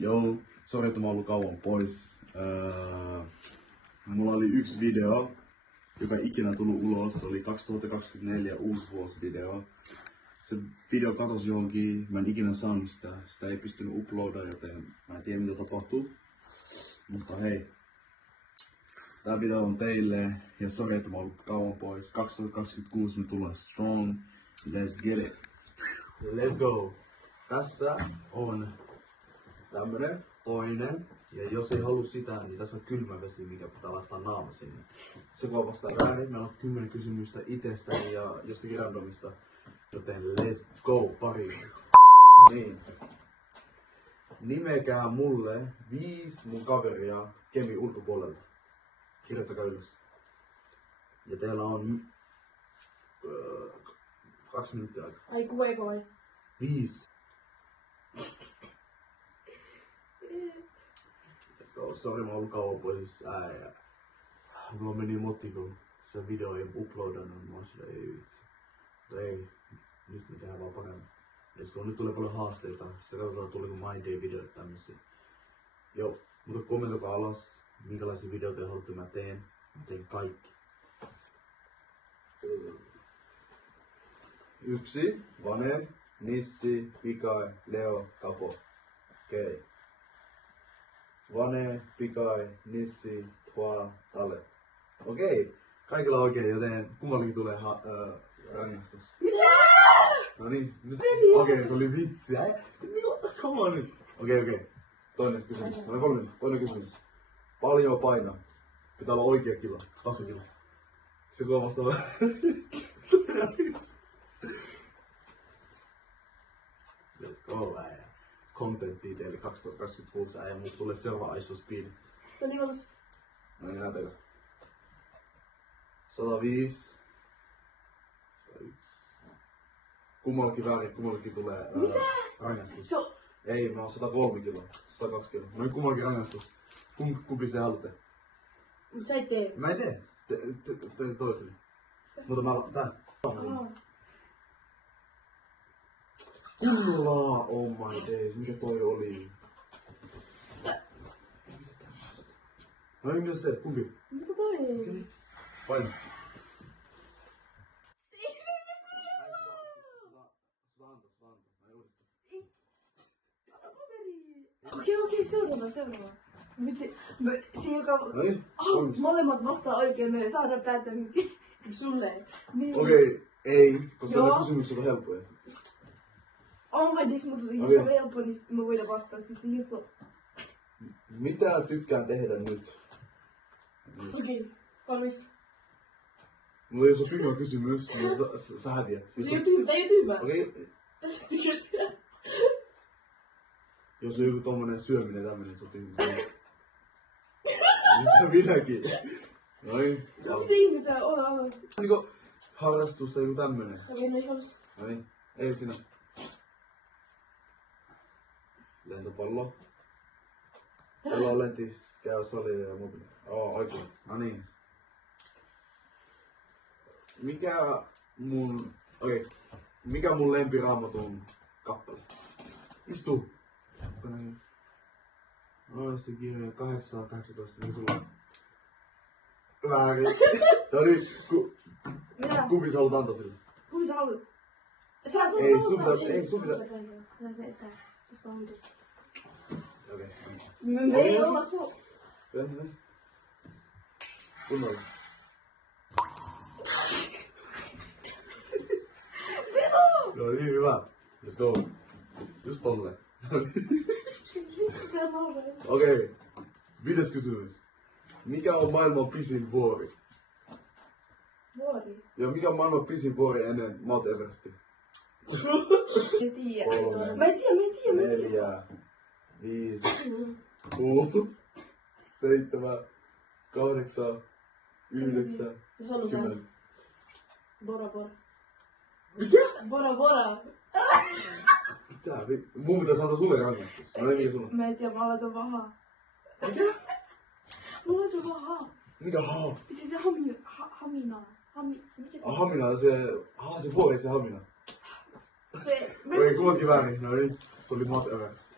Joo, sori, että mä oon ollut kauan pois. Mulla oli yksi video, joka ei ikinä tullut ulos. Se oli 2024 uusvuosivideo. Se video katosi johonkin, mä en ikinä saanut sitä. Sitä ei pystynyt uploadaa, joten mä en tiedä mitä tapahtuu. Mutta hei, tää video on teille ja sori, että mä oon ollut kauan pois. 2026 me tullaan strong. Let's get it. Let's go. Tässä on tämmönen toinen. Ja jos ei halua sitä, niin tässä on kylmä vesi, mikä pitää laittaa naama sinne. Se kun vastaa väärin, meillä on 10 kysymystä itsestäni ja jostakin randomista. Joten let's go, pari. Niin. Nimeekää mulle 5 mun kaveria Kemin ulkopuolelta. Kirjoittakaa ylös. Ja teillä on 2 minuuttia aikaa. Ai kuinka vai? 5. Sori, mä oon ollut kauan pois. Mulla meni moti, kun se video ei uploadannut. Mä oon sillä ei vitsi. Mutta ei, nyt me tehdään vaan paremmin. Ja nyt tulee paljon haasteita. Sitten katsotaan tuliko My Day videot tämmösiä. Joo, mutta kommentokaa alas, minkälaisia videoita haluatte mä teen. Mä teen kaikki. 1. Vane, Nissi, Pikai, Leo, Kapo. Okei. Vane, Pikai, Nissi, Twa, Tale. Okei. Kaikilla on oikein, joten kummallakin tulee rangaistus. Mitä? No niin, nyt. Okei, se oli vitsi. Come on nyt. Okei. Toinen kysymys. Toinen kysymys. Paljon painaa. Pitää olla oikea kilo. Tasakilo. Se kun vastaa. Let's go, äijä. Contenttia teille 2026 äijä. Musta tulee seuraava ISO Speed. No niin valmis. No niin, näytäkö. 105. 101. Kummallakin väärin, kummallakin tulee rangaistus. Ei, mä oon 103 kiloa. 102 kiloa. No niin, kummallakin rangaistus. Kumpi se haluatte? Mut sä et tee. Mä en tee. Te toiselle. Mutta mä tää. Kunnolla! Oh my days, mikä toi oli? No niin, mitä sä teet? Kumpi? Mitä toi? Okei. Paina. Okei, seuraava. Vitsi, se joka... Noin, molemmat vastaa oikein, me saadaan päättää sulle. Niin. Okei, ei, koska ne kysymykset on helppoja. Oh my days, mutta jos on helppo, niin sitten me voidaan vastata. Sitten jos on... Mitä tykkään tehdä nyt? Okei, valmis. Mulla jos on tyhmä kysymys, niin sä häviät. Se ei ole tyhmä. Okei. Jos on joku tommonen syöminen tämmönen, se on tyhmä. Mistä minäkin? Noin. Mitä ihmettä, ole. Niinku harrastus tai joku tämmönen. Okei, no jos. Noin. Ei siinä. Lentopallo. Pelaa lentis, käy salilla ja muuta. Oikein. No niin. Mikä mun lempiraamatun kappale? Istu! Se kirja 8.18, niin sulla on väärin. No niin, kumpi sä haluat antaa sille? Kumpi sä haluat? Ei sun pitää. Kyllä se, että tästä on yhdessä. Okei. Me ei olla sun. Kunnolla. No niin, hyvä. Let's go. Just tolle. Okei. 5. kysymys. Mikä on maailman pisin vuori? Vuori? Ja mikä on maailman pisin vuori ennen Mount Everestia? En tiedä. 3, Mä en tiedä. 4, 5, 6, 7, 8, 9, 10. Bora. Mikä? Bora. Mitä? Mun pitäis antaa sulle rangaistus. No niin, mikä sulla? Mä en tiedä, mä laitan vahaa. Mikä? Mä laitan vahaa. Mikä haa? Se Hamina. Mikä se? Hamina, se vuori se Hamina. Se... Okei, kummatkin väärin. No niin, se oli Mount Everest.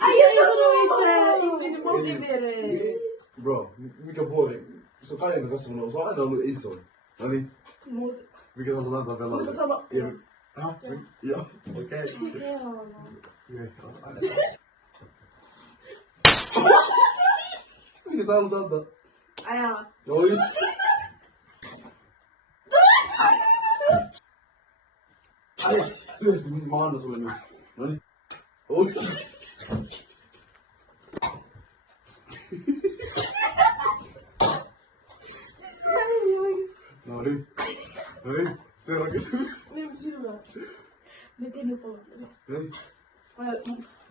Äijä sanoi itse! Ihminen motiveeree! Bro, mikä vuori? Se on Kajanin kasvanut, se on aina ollut iso. Noniin. Mut... Mikä se on antaa pelata? Mutta sano... Häh? Joo, okei. Mikä sä haluat antaa? Ajaa. No yksi. Ai, lyhyesti mä annan sulle nyt. Noniin. Oi. Noniin. Noniin. Seuraava kysymys. Me teemme nyt polville. Noniin.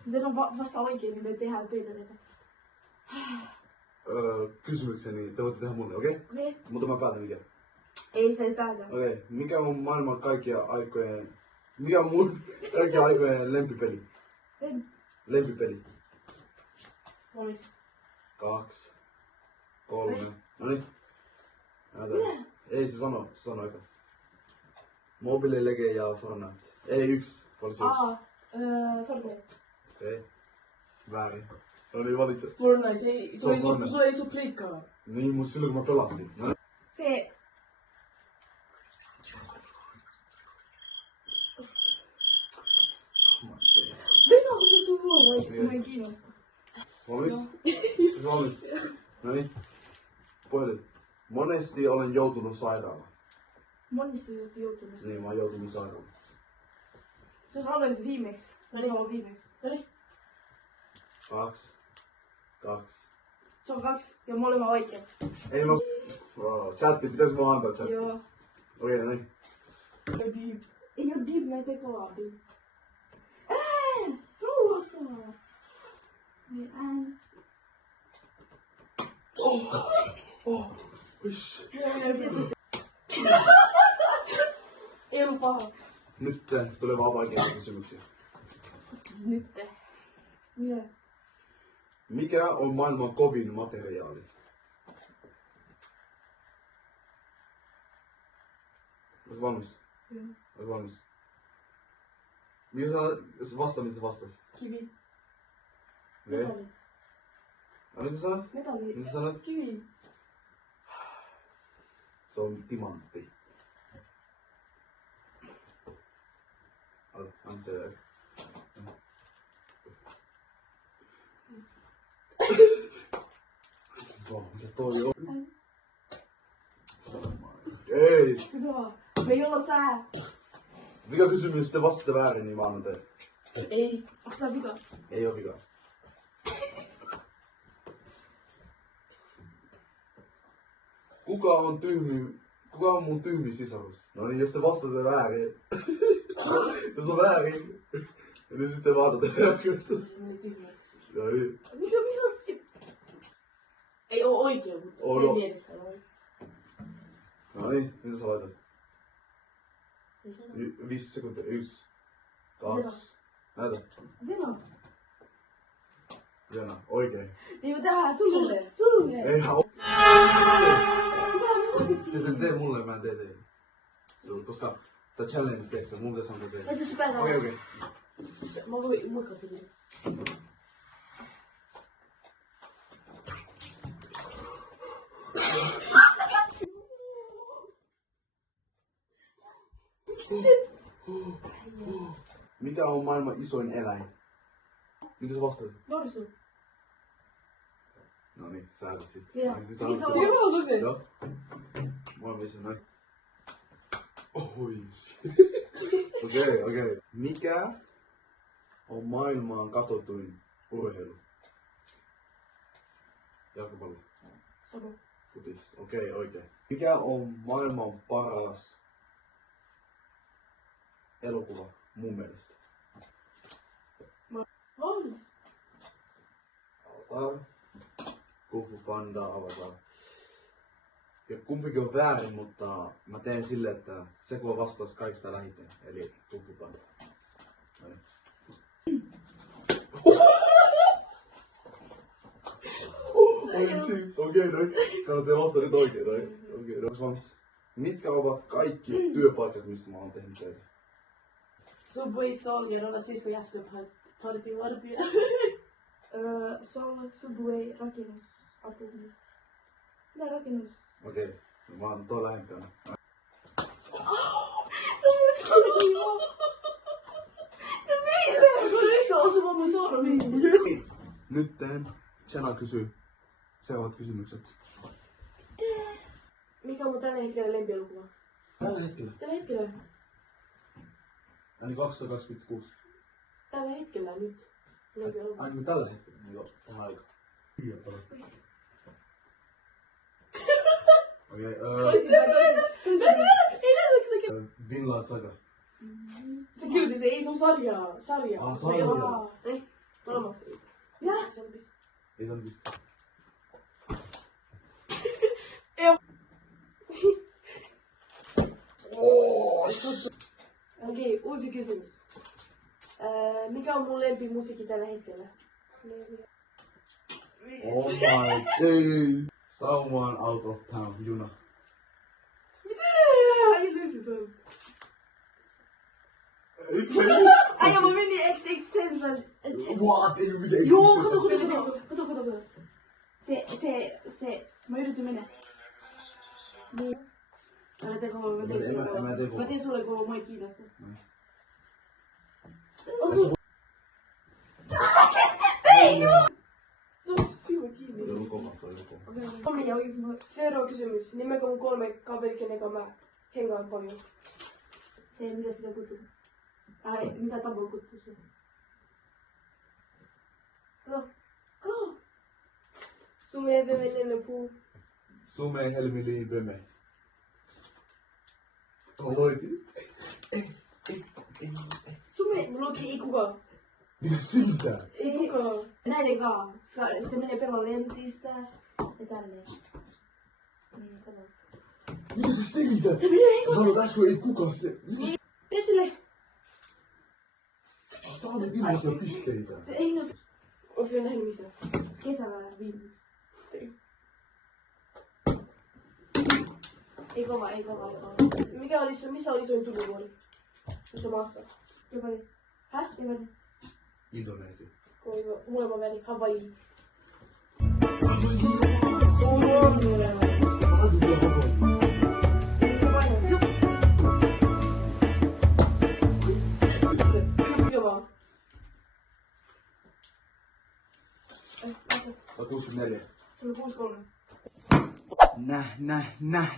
Miten on vasta oikein, niin me tehdään pöydälle. Kysymykseni te voitte tehdä mulle, okei? Okei. Mutta mä päätän mikä. Ei se päätä. Okei. Mikä on maailman kaikkien aikojen... Mikä on mun kaikkien aikojen lempipeli? Lempipeli. Noin. 2, 3. Noniin. Näytä. Ei se sano aika. Mobile Legends ja Fortnite. Ei yksi. Olisi yksi. Fortnite. Okei. Väärin. Noniin, valitse. Fortnite, sulla ei sun pleikkaa. Niin, mut silloin kun mä pelasin. Noniin. Se... Venä on se sun vuoro, eikö se mä en kiinnosta? Valmis? Valmis? Noniin. Puhelit. Monesti olen joutunut sairaalaan. Monesti sä oot joutunut. Niin, mä oon joutunut sairaalaan. Sä sanoit viimeksi. Mä sanoin viimeksi. Noniin. 2. Se on 2 ja molemmat oikein. Ei no... Bro, chatti, pitäis mua antaa chatti? Joo. Okei, noniin. Ei oo deep, mä tekoa deep. Rauhassa! Niin ään. Uish. Ei oo paha. Nyt tulee vaan vaikeita kysymyksiä. Nytte. Mitä? Mikä on maailman kovin materiaali? Olet valmis? Joo. Olet valmis? Mikä sä vastaa, mitä sä vastasit? Kivi. Okei. Metalli. Mitä sä sanot? Metalli. Mitä sä sanot? Kivi. Se on timantti. Anna se. Mikä toi on? Ei! Hyvä. Me ei olla sää. Mikä kysymys te vastaatte väärin, niin mä annan teille. Ei. Onks tää vika? Ei oo vikaa. Kuka on mun tyhmin sisarus? No niin, jos te vastaatte väärin. Jos on väärin, niin sitten vastaatte väärin. No niin. Missä? Ei oo oikein, mutta On, sen on. mielestä on. No niin, mitä sä laitat? Ei sano. 5 sekuntia. 1, 2. Näytä. Sano. Jana, oikein. Niin me tehdään sulle. Sulle. Eihän oo. Mitä? Tee mulle, mä en tee teille. Koska tää challenge teeksä, mun pitäis antaa teille. Täytyy päätä. Okei. Mä voin muikkaa sen vielä. Mikä on maailman isoin eläin? Mitä sä vastaat? Norsu. No niin, säädä sit. Joo. Nyt sä Mikä se aloitat. on? Hyvä ollut se. Joo. Maailman isoin noin. Oi. Okei. Mikä on maailman katsotuin urheilu? Jalkapallo. Sano. Futis. Okei, oikein. Mikä on maailman paras elokuva mun mielestä? On. Avatar, Kung Fu Panda, Avatar. Ja kumpikin on väärin, mutta mä teen silleen, että se kun on vastaus kaikista lähiten, eli Kung Fu Panda. Noin. Okei, noin. Kannattaa vastata nyt oikein, noin. Okei, noin. Valmis. Mitkä ovat kaikki työpaikat, missä mä oon tehnyt töitä? Subway, Sol ja Rolla Sisko Jäähtyöpä Vartija. Subway rakennusapu. Mitä rakennus? Okei, mä oon tuo lähempänä. Se on mun sormi. Se osui vaan mun sormiin. Nytten Shana kysyy seuraavat kysymykset. Mikä on mun tällä hetkellä lempielokuva? Tällä hetkellä. Tällä hetkellä? Eli 226. Tällä hetkellä nyt. Lempielokuva. Aina tällä hetkellä. Joo, on aika. Liian paljon. Okei, Vinland Saga. Se kirjoitti se, ei se on sarjaa. Sarjaa. Ah, sarjaa. Niin, molemmat. Ja? Se on piste. Ei saanut pistää. Okei, uusi kysymys. Mikä on mun lempimusiikki tällä hetkellä? Oh my day. Someone out of town, juna. Mitä? Ei löysi tuon. Ai, mä menin XXsense. What? Ei mitään. Joo, kato. Mä yritin mennä. Niin. Älä tee Mä teen sulle, kun mua ei kiinnosta. No, silloin kiinni. Joku kova, toi joku. Seuraava kysymys. Nimekä mun 3 kaveri, kenen kanssa mä hengaan paljon. Se, mitä sitä kutsuu? Ai, mitä Tabo kutsuu se? Go! Sume, Veme, Nenne, Puu. Sume, Helmi, Lii, Veme. Loiti. Sume, mulla onkin ei kukaan. Mitä siitä? Ei kukaan. Näiden kanssa. Sitten menee pelon lentistä ja tälleen. Niin, kato. Mitä sä selität? Se menee Sä sanoit äsken ei kukaan se. Tee sille. Sä annat ilmaisia pisteitä. Se ei ole se Onko se nähnyt missä? kesällä viimeistä. Ei kova. Missä oli sun tulivuori? Missä maassa? Japani. Häh? Japani. Indonesia. Mulla väri. Hawaii. Sä 64. Se on 6-3. Näh.